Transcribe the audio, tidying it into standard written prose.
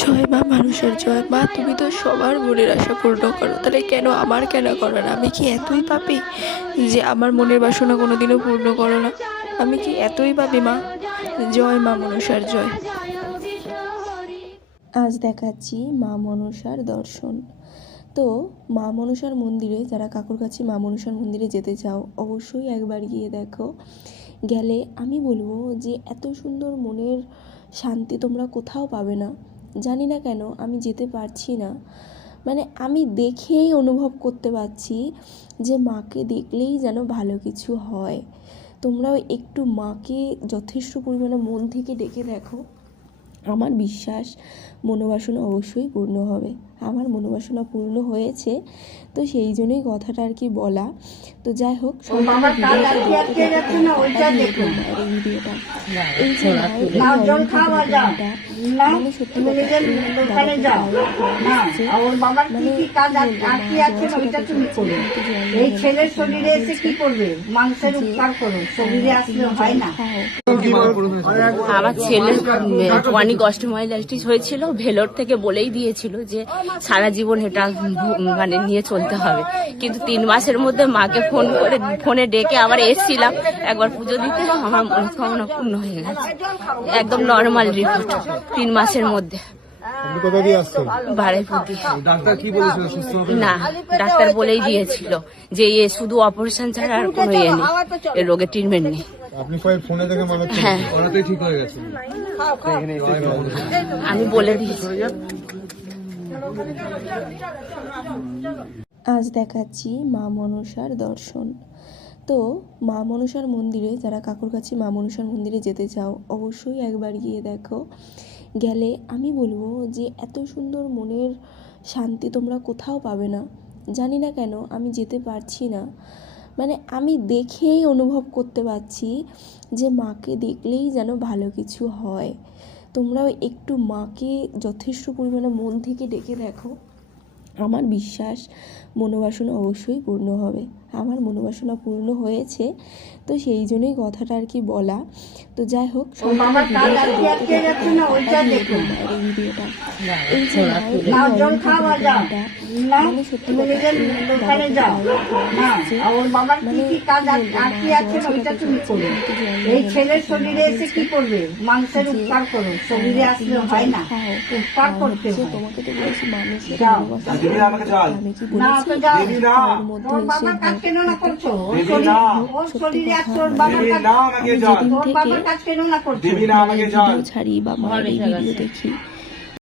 জয় মা মানুষের জয় মা, তুমি তো সবার মনের আশা পূর্ণ করো, তাহলে কেন আমার কেন করো না? আমি কি এতই পাপী যে আমার মনের বাসনা কোনোদিনও পূর্ণ করো না? আমি কি এতই পাপী মা? জয় মা মনসার জয়। আজ দেখাচ্ছি মা মনসার দর্শন। তো মা মনসার মন্দিরে, যারা কাকুরগাছি মা মনসার মন্দিরে যেতে চাও অবশ্যই একবার গিয়ে দেখো। গেলে আমি বলবো যে এত সুন্দর মনের শান্তি তোমরা কোথাও পাবে না। জানি না কেন আমি যেতে পারছি না, মানে আমি দেখেই অনুভব করতে পারছি যে মাকে দেখলেই যেন ভালো কিছু হয়। তোমরাও একটু মাকে যথেষ্ট পরিমাণে মন থেকে ডেকে দেখো, আমার বিশ্বাস মনোবাসনা অবশ্যই পূর্ণ হবে। আমার মনোবাসনা পূর্ণ হয়েছে, তো সেই জন্যই কথাটা আর কি বলা। তো যাই হোক, ভিডিওটা এই যে মানে সত্যি আমার ছেলে অনেক অষ্টমহিলাইটিস হয়েছিল, ভেলোর থেকে বলেই দিয়েছিল যে সারা জীবন এটা মানে নিয়ে চলতে হবে, কিন্তু 3 মাসের মধ্যে মাকে ফোনে ডেকে আবার এসেছিলাম একবার পুজো দিতে, আমার মনস্কামনা পূর্ণ হয়ে গেছে। একদম নর্মাল রিপোর্ট 3 মাসের মধ্যে। না, ডাক্তার বলেই দিয়েছিল যে এ শুধু অপারেশন ছাড়া আর কোনো ইয়ে নেই, এর রোগের ট্রিটমেন্ট নেই। আপনি সবাই ফোনে দেখে মানত হ্যাঁ, ঠিক হয়ে গেছে। আমি বলে দিয়েছি। আজ দেখাচ্ছি মা মনসার দর্শন। তো মা মনসার মন্দিরে, যারা কাকুরগাছি মা মনসার মন্দিরে যেতে চাও অবশ্যই একবার গিয়ে দেখো। গেলে আমি বলবো যে এত সুন্দর মনের শান্তি তোমরা কোথাও পাবে না। জানি না কেন আমি যেতে পারছি না, মানে আমি দেখেই অনুভব করতে পারছি যে মাকে দেখলেই যেন ভালো কিছু হয়। তোমরাও একটু মাকে যথেষ্ট পরিমাণে মন থেকে ডেকে দেখো, আমার বিশ্বাস মনোবাসনা অবশ্যই পূর্ণ হবে। আমার মনোবাসনা পূর্ণ হয়েছে, তো সেই জন্যই কথাটা আর কি বলা। তো যাই হোক, ভিডিওটা এই যে মানে সত্যি ছেলের শরীরে এসে কি করবে? মানুষের উপকার করো, শরীরে আসলে হয় না, উপকার করতে হয়। তোমাকে তো বলেছি মানুষের আমি কি বলেছি ছাড়ি বা মায়ের ভিডিও দেখি,